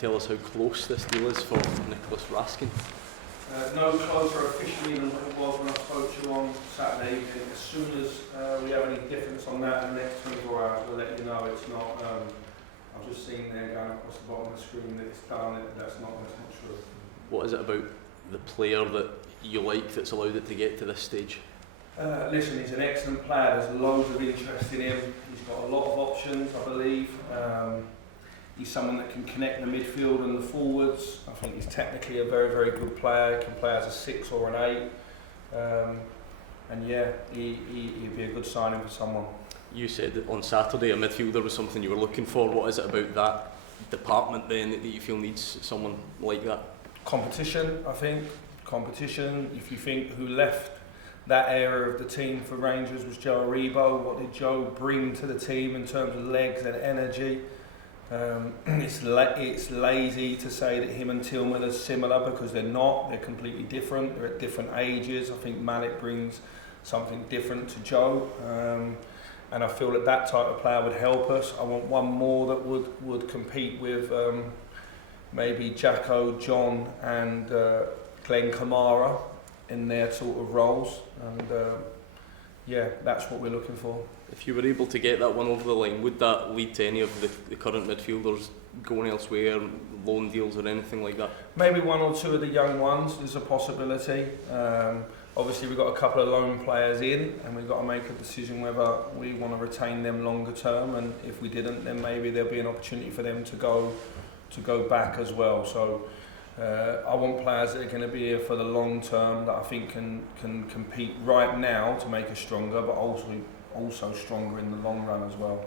tell us how close this deal is for Nicolas Raskin? No closer officially than what it was when I spoke to you on Saturday evening. As soon as we have any difference on that in the next 24 hours, we'll let you know. It's not, I've just seen there going across the bottom of the screen that it's done, that's not true. What is it about the player that you like that's allowed it to get to this stage? Listen, he's an excellent player. There's loads of interest in him. He's got a lot of options, I believe. He's someone that can connect the midfield and the forwards. I think he's technically a very, very good player. He can play as a 6 or an 8. And yeah, he'd be a good signing for someone. You said that on Saturday a midfielder was something you were looking for. What is it about that department then that you feel needs someone like that? Competition, I think. Competition. If you think who left that area of the team for Rangers was Joe Aribo, what did Joe bring to the team in terms of legs and energy? It's lazy to say that him and Tillman are similar because they're not. They're completely different. They're at different ages. I think Malik brings something different to Joe, and I feel that that type of player would help us. I want one more that would compete with maybe Jacko, John and Glenn Kamara in their sort of roles, and yeah, that's what we're looking for. If you were able to get that one over the line, would that lead to any of the current midfielders going elsewhere, loan deals or anything like that? Maybe one or two of the young ones is a possibility. Obviously we've got a couple of loan players in and we've got to make a decision whether we want to retain them longer term, and if we didn't then maybe there'll be an opportunity for them to go back as well. So I want players that are going to be here for the long term, that I think can compete right now to make us stronger, but also stronger in the long run as well.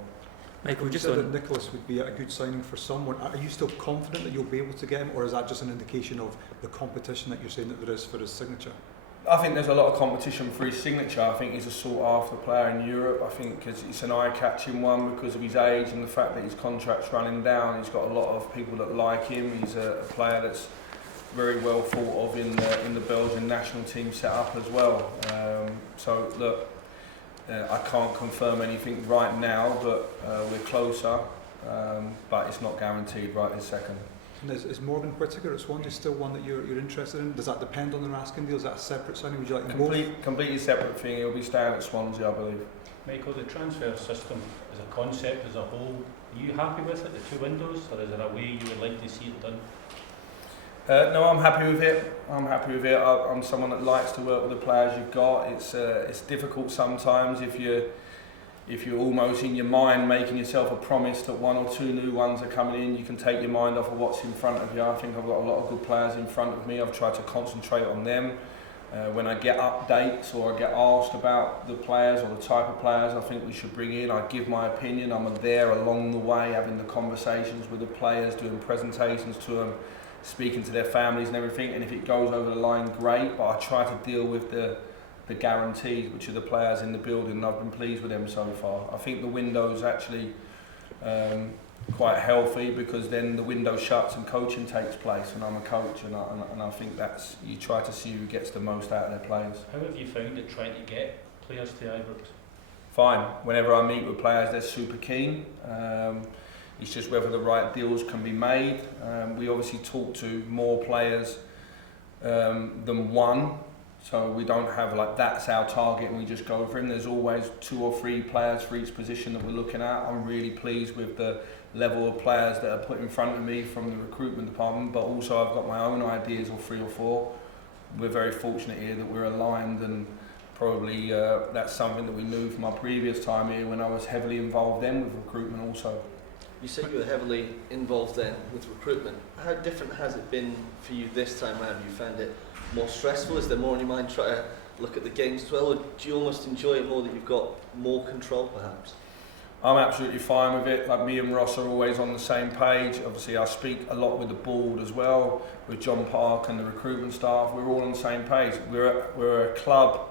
Michael, just said that Nicolas would be a good signing for someone. Are you still confident that you'll be able to get him, or is that just an indication of the competition that you're saying that there is for his signature? I think there's a lot of competition for his signature. I think he's a sought-after player in Europe. I think it's an eye-catching one because of his age and the fact that his contract's running down. He's got a lot of people that like him. He's a player that's very well thought of in the Belgian national team setup as well. So look, I can't confirm anything right now, but we're closer, but it's not guaranteed right this second. And is Morgan Whittaker at Swansea still one that you're interested in? Does that depend on the Raskin deal? Is that a separate signing? Would you like them both? Completely separate thing. He'll be staying at Swansea, I believe. Michael, the transfer system as a concept, as a whole, are you happy with it, the 2 windows, or is there a way you would like to see it done? No, I'm happy with it. I'm happy with it. I'm someone that likes to work with the players you've got. It's difficult sometimes if you're almost in your mind making yourself a promise that 1 or 2 new ones are coming in. You can take your mind off of what's in front of you. I think I've got a lot of good players in front of me. I've tried to concentrate on them. When I get updates or I get asked about the players or the type of players I think we should bring in, I give my opinion. I'm there along the way, having the conversations with the players, doing presentations to them, speaking to their families and everything, and if it goes over the line, great, but I try to deal with the guarantees, which are the players in the building, and I've been pleased with them so far. I think the window's actually quite healthy because then the window shuts and coaching takes place, and I'm a coach, and I think that's, you try to see who gets the most out of their players. How have you found it trying to get players to Ibrox? Fine. Whenever I meet with players, they're super keen. It's just whether the right deals can be made. We obviously talk to more players than one, so we don't have like that's our target and we just go for him. There's always 2 or 3 players for each position that we're looking at. I'm really pleased with the level of players that are put in front of me from the recruitment department, but also I've got my own ideas of 3 or 4. We're very fortunate here that we're aligned, and probably that's something that we knew from our previous time here when I was heavily involved then with recruitment also. You said you were heavily involved then with recruitment. How different has it been for you this time around? Have you found it more stressful? Is there more on your mind trying to look at the games as well, or do you almost enjoy it more that you've got more control perhaps? I'm absolutely fine with it. Like, me and Ross are always on the same page. Obviously I speak a lot with the board as well, with John Park and the recruitment staff. We're all on the same page. We're a club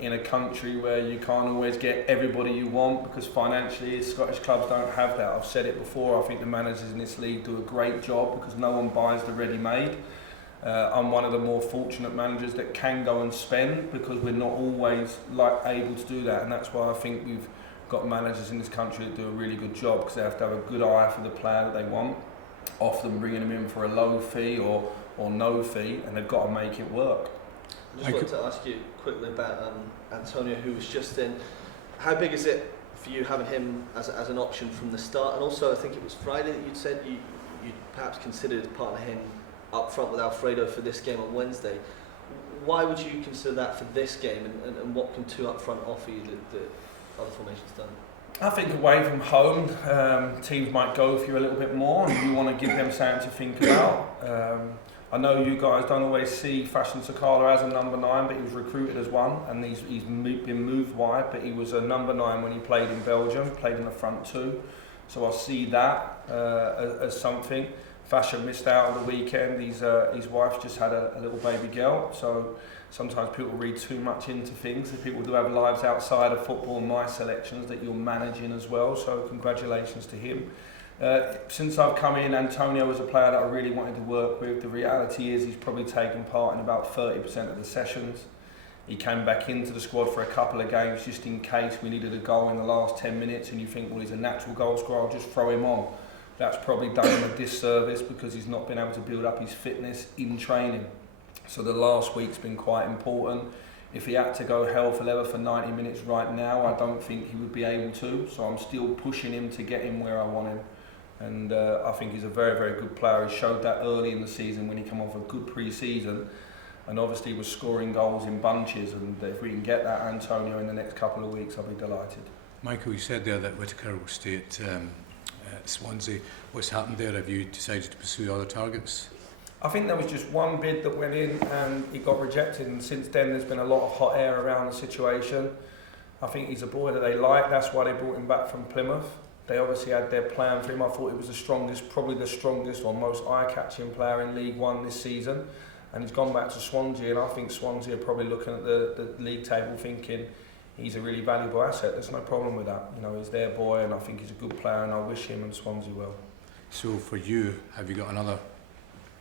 in a country where you can't always get everybody you want because financially Scottish clubs don't have that. I've said it before, I think the managers in this league do a great job because no one buys the ready-made. I'm one of the more fortunate managers that can go and spend because we're not always able to do that, and that's why I think we've got managers in this country that do a really good job because they have to have a good eye for the player that they want. often bringing him in for a low fee or no fee, and they've got to make it work. I just wanted to ask you quickly about Antonio, who was just in. How big is it for you having him as an option from the start? And also, I think it was Friday that you'd said you perhaps considered partnering him up front with Alfredo for this game on Wednesday. Why would you consider that for this game, and what can two up front offer you that other formations don't? I think away from home, teams might go for you a little bit more, and you want to give them something to think about. I know you guys don't always see Fashion Sakala as a number 9, but he was recruited as one, and he's been moved wide, but he was a number 9 when he played in Belgium, played in the front 2. So I see that as something. Fashion missed out on the weekend. His wife just had a little baby girl, so sometimes people read too much into things. People do have lives outside of football, and my selections that you're managing as well, so congratulations to him. Since I've come in, Antonio was a player that I really wanted to work with. The reality is he's probably taken part in about 30% of the sessions. He came back into the squad for a couple of games just in case we needed a goal in the last 10 minutes, and you think, well, he's a natural goal scorer, I'll just throw him on. That's probably done him a disservice because he's not been able to build up his fitness in training. So the last week's been quite important. If he had to go hell for leather for 90 minutes right now, I don't think he would be able to. So I'm still pushing him to get him where I want him. And I think he's a very, very good player. He showed that early in the season when he came off a good pre-season, and obviously was scoring goals in bunches. And if we can get that Antonio in the next couple of weeks, I'll be delighted. Michael, you said there that Whittaker will stay at Swansea. What's happened there? Have you decided to pursue other targets? I think there was just one bid that went in and he got rejected, and since then there's been a lot of hot air around the situation. I think he's a boy that they like, that's why they brought him back from Plymouth. They obviously had their plan for him. I thought he was the strongest, probably the strongest or most eye-catching player in League One this season, and he's gone back to Swansea, and I think Swansea are probably looking at the league table thinking he's a really valuable asset. There's no problem with that. You know, he's their boy, and I think he's a good player, and I wish him and Swansea well. So for you, have you got another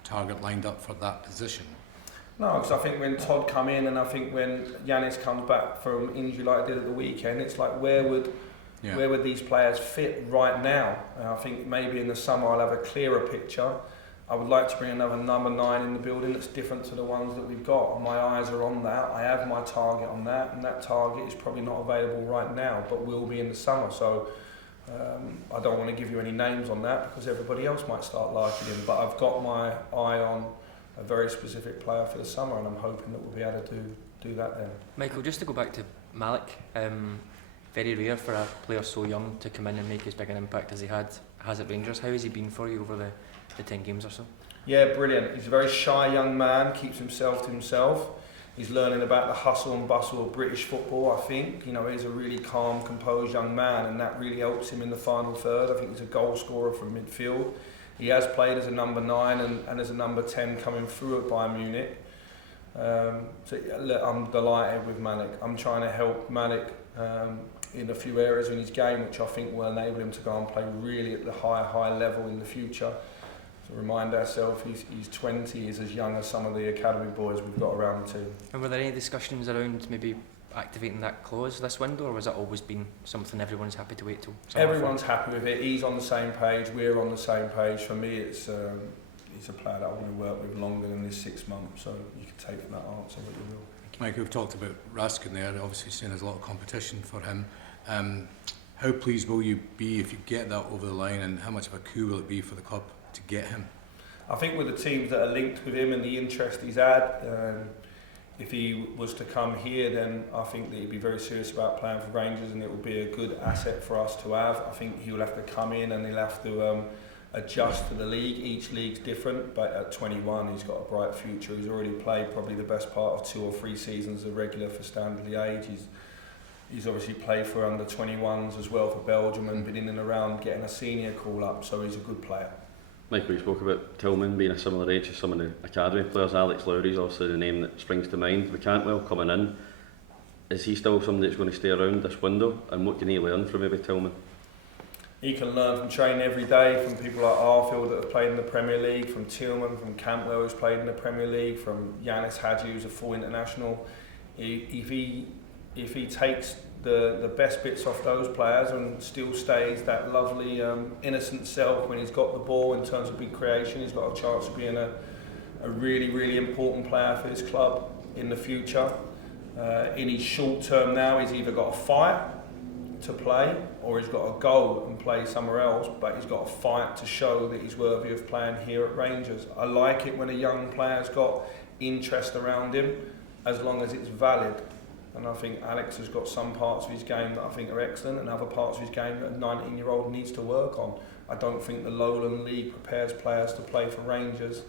target lined up for that position? No, because I think when Todd come in, and I think when Yanis comes back from injury like he did at the weekend, it's like where would these players fit right now? I think maybe in the summer I'll have a clearer picture. I would like to bring another number 9 in the building that's different to the ones that we've got. My eyes are on that. I have my target on that, and that target is probably not available right now, but will be in the summer. So I don't want to give you any names on that because everybody else might start liking him, but I've got my eye on a very specific player for the summer, and I'm hoping that we'll be able to do that then. Michael, just to go back to Malik, very rare for a player so young to come in and make as big an impact as he has at Rangers. How has he been for you over the 10 games or so? Yeah, brilliant. He's a very shy young man, keeps himself to himself. He's learning about the hustle and bustle of British football, I think. You know, he's a really calm, composed young man, and that really helps him in the final third. I think he's a goal scorer from midfield. He has played as a number 9 and as a number 10 coming through at Bayern Munich. So look, I'm delighted with Malik. I'm trying to help Malik in a few areas in his game, which I think will enable him to go and play really at the high level in the future. To remind ourselves, he's 20, he's as young as some of the academy boys we've got around the team. And were there any discussions around maybe activating that clause this window, or has that always been something everyone's happy to wait till? Everyone's happy with it. He's on the same page, we're on the same page. For me, he's a player that I want to work with longer than this 6 months, so you can take from that answer what you will. Mike, we've talked about Raskin there, obviously saying there's a lot of competition for him. How pleased will you be if you get that over the line, and how much of a coup will it be for the club to get him? I think with the teams that are linked with him and the interest he's had, if he was to come here, then I think that he'd be very serious about playing for Rangers, and it would be a good asset for us to have. I think he'll have to come in and he'll have to adjust to the league. Each league's different, but at 21 he's got a bright future. He's already played probably the best part of 2 or 3 seasons as a regular for Standard Liège. He's obviously played for under 21s as well for Belgium and been in and around getting a senior call up, so he's a good player. Michael, you spoke about Tillman being a similar age to some of the academy players. Alex Lowry's obviously the name that springs to mind. With Cantwell coming in, is he still somebody that's going to stay around this window, and what can he learn from maybe Tillman? He can learn from training every day, from people like Arfield that have played in the Premier League, from Tillman, from Cantwell who's played in the Premier League, from Yanis Hadji who's a full international. If he takes the best bits off those players and still stays that lovely innocent self when he's got the ball in terms of big creation. He's got a chance of being a really, really important player for his club in the future. In his short term now, he's either got a fight to play or he's got to go and play somewhere else, but he's got a fight to show that he's worthy of playing here at Rangers. I like it when a young player's got interest around him, as long as it's valid. And I think Alex has got some parts of his game that I think are excellent and other parts of his game that a 19-year-old needs to work on. I don't think the Lowland League prepares players to play for Rangers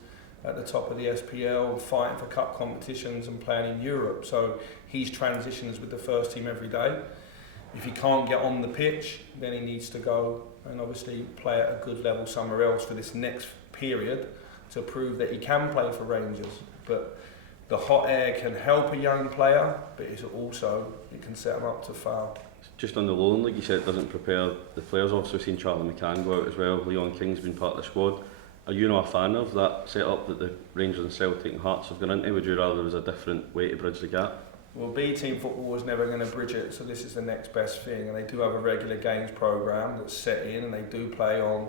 at the top of the SPL, fighting for cup competitions and playing in Europe. So he's transitions with the first team every day. If he can't get on the pitch, then he needs to go and obviously play at a good level somewhere else for this next period to prove that he can play for Rangers. But the hot air can help a young player, but it can set him up to fail. Just on the loan, like you said, it doesn't prepare the players. Also seen Charlie McCann go out as well. Leon King's been part of the squad. Are you not a fan of that setup that the Rangers and Celtic and Hearts have gone into? Would you rather there was a different way to bridge the gap? Well, B team football was never going to bridge it, so this is the next best thing. And they do have a regular games programme that's set in, and they do play on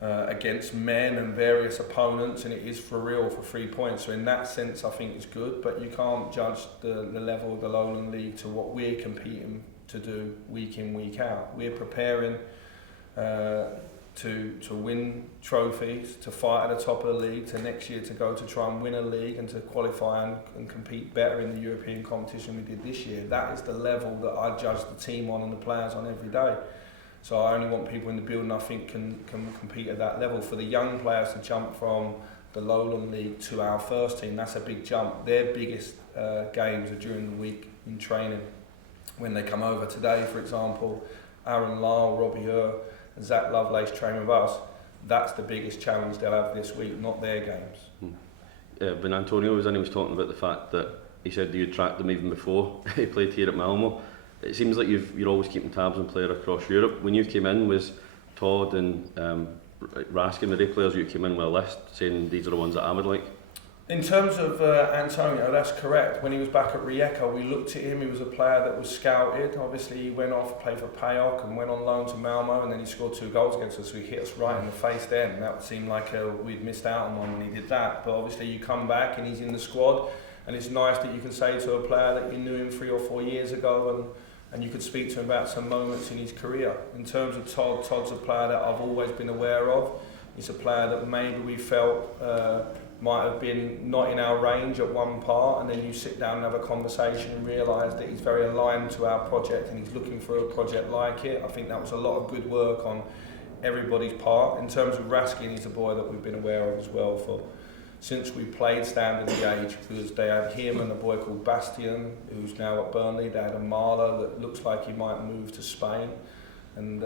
against men and various opponents, and it is for real for 3 points. So in that sense, I think it's good, but you can't judge the level of the Lowland League to what we're competing to do week in, week out. We're preparing to win trophies, to fight at the top of the league, to next year to go to try and win a league and to qualify and compete better in the European competition we did this year. That is the level that I judge the team on and the players on every day. So I only want people in the building I think can compete at that level. For the young players to jump from the Lowland League to our first team, that's a big jump. Their biggest games are during the week in training. When they come over today, for example, Aaron Lyle, Robbie Earl, and Zach Lovelace train with us. That's the biggest challenge they'll have this week, not their games. When Antonio was in, he was talking about the fact that he said you tracked him even before he played here at Malmo. It seems like you're always keeping tabs on players across Europe. When you came in, was Todd and Raskin, were they players you came in with a list saying these are the ones that I would like? In terms of Antonio, that's correct. When he was back at Rijeka, we looked at him. He was a player that was scouted. Obviously, he went off, played for PAOK and went on loan to Malmo, and then he scored 2 goals against us, so he hit us right in the face then. That seemed like we'd missed out on one when he did that. But obviously, you come back and he's in the squad, and it's nice that you can say to a player that you knew him 3 or 4 years ago, and you could speak to him about some moments in his career. In terms of Todd, Todd's a player that I've always been aware of. He's a player that maybe we felt might have been not in our range at one part, and then you sit down and have a conversation and realise that he's very aligned to our project and he's looking for a project like it. I think that was a lot of good work on everybody's part. In terms of Raskin, he's a boy that we've been aware of as well for since we played standard age, because they had him and a boy called Bastian, who's now at Burnley. They had a Marla that looks like he might move to Spain, and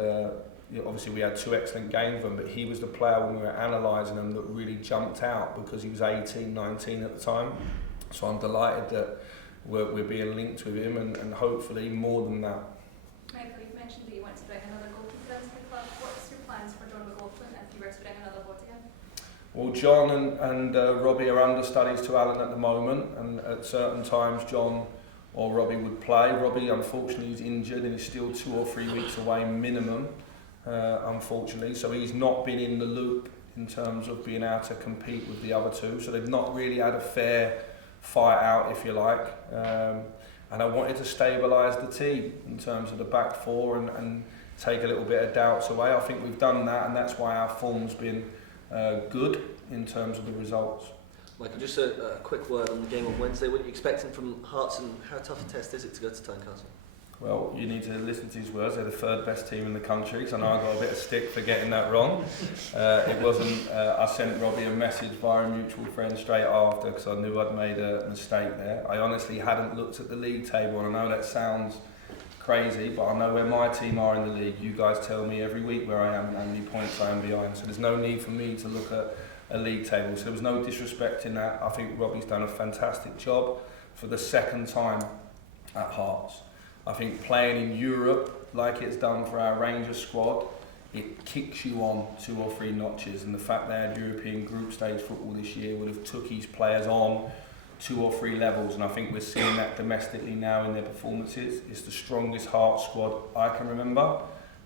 obviously we had 2 excellent games with him, but he was the player when we were analysing him that really jumped out because he was 18, 19 at the time. So I'm delighted that we're being linked with him and hopefully more than that. Michael, you've mentioned that you want to bring another goalkeeper into the club. What's your plans for John McLaughlin if you were to bring another board again? Well, John and Robbie are understudies to Alan at the moment, and at certain times John or Robbie would play. Robbie, unfortunately, is injured and is still 2 or 3 weeks away minimum. Unfortunately, so he's not been in the loop in terms of being able to compete with the other 2, so they've not really had a fair fight out, if you like, and I wanted to stabilise the team in terms of the back 4 and take a little bit of doubts away. I think we've done that, and that's why our form's been good in terms of the results. Michael, just a quick word on the game on Wednesday. What are you expecting from Hearts, and how tough a test is it to go to Tynecastle? Well, you need to listen to his words. They're the 3rd best team in the country, so I know I got a bit of stick for getting that wrong. It wasn't. I sent Robbie a message via a mutual friend straight after because I knew I'd made a mistake there. I honestly hadn't looked at the league table, and I know that sounds crazy, but I know where my team are in the league. You guys tell me every week where I am and how many points I am behind, so there's no need for me to look at a league table. So there was no disrespect in that. I think Robbie's done a fantastic job for the 2nd time at Hearts. I think playing in Europe, like it's done for our Rangers squad, it kicks you on 2 or 3 notches, and the fact they had European group stage football this year would have took his players on 2 or 3 levels, and I think we're seeing that domestically now in their performances. It's the strongest heart squad I can remember,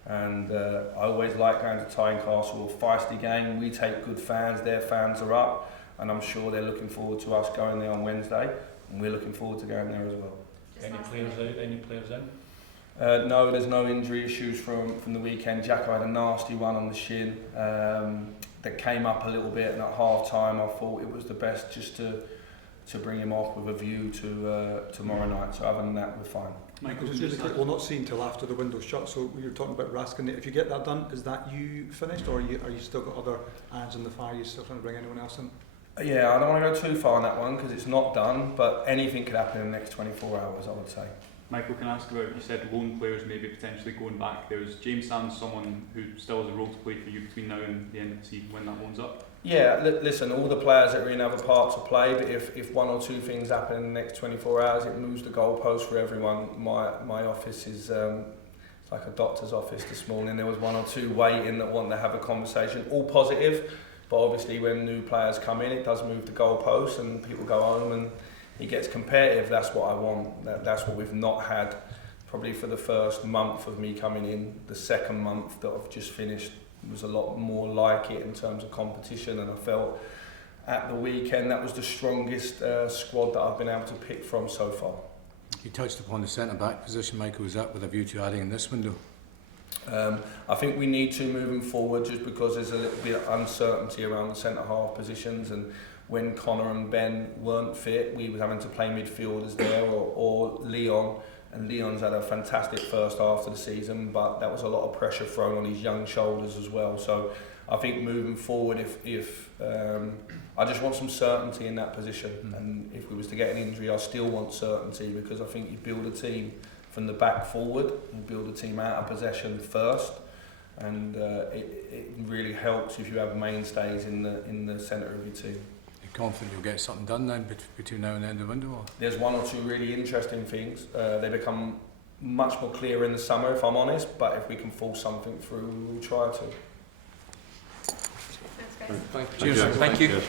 and I always like going to Tynecastle, a feisty game. We take good fans, their fans are up, and I'm sure they're looking forward to us going there on Wednesday, and we're looking forward to going there as well. Any players out, any players in? No, there's no injury issues from the weekend. Jacko had a nasty one on the shin that came up a little bit, and at half time I thought it was the best just to bring him off with a view to tomorrow night. So other than that, we're fine. Michael, just really quick, we'll not see until after the window's shut, so you're talking about Raskin. If you get that done, is that you finished, or are you still got other irons in the fire? You still trying to bring anyone else in? Yeah, I don't want to go too far on that one because it's not done, but anything could happen in the next 24 hours, I would say. Michael, can I ask about, you said loan players maybe potentially going back. There was James Sands, someone who still has a role to play for you between now and the end of the season when that loan's up? Yeah, listen, all the players that are in other parts of play, but if 1 or 2 things happen in the next 24 hours, it moves the goalpost for everyone. My office is it's like a doctor's office this morning. There was 1 or 2 waiting that want to have a conversation, all positive, but obviously when new players come in, it does move the goalpost and people go home and it gets competitive. That's what I want. That's what we've not had probably for the first month of me coming in. The second month that I've just finished was a lot more like it in terms of competition, and I felt at the weekend that was the strongest squad that I've been able to pick from so far. You touched upon the centre-back position, Michael. Is that with a view to adding in this window? I think we need to moving forward just because there's a little bit of uncertainty around the centre-half positions, and when Connor and Ben weren't fit, we were having to play midfielders there or Leon, and Leon's had a fantastic first half of the season, but that was a lot of pressure thrown on his young shoulders as well. So I think moving forward, if I just want some certainty in that position, and if we was to get an injury, I still want certainty, because I think you build a team from the back forward, you build a team out of possession first, and it really helps if you have mainstays in the centre of your team. Confident you'll get something done then between now and the end of the window? Or? There's 1 or 2 really interesting things. They become much more clear in the summer, if I'm honest, but if we can force something through, we'll try to. Thanks, guys. Thank you. Cheers. Thank you.